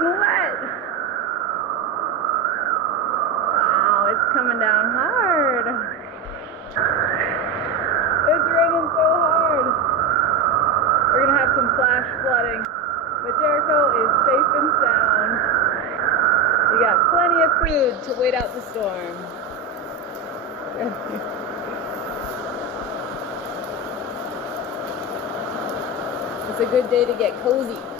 soaking wet. Wow, it's coming down hard. It's raining so hard. We're gonna have some flash flooding, but Jericho is safe and sound. We got plenty of food to wait out the storm. It's a good day to get cozy.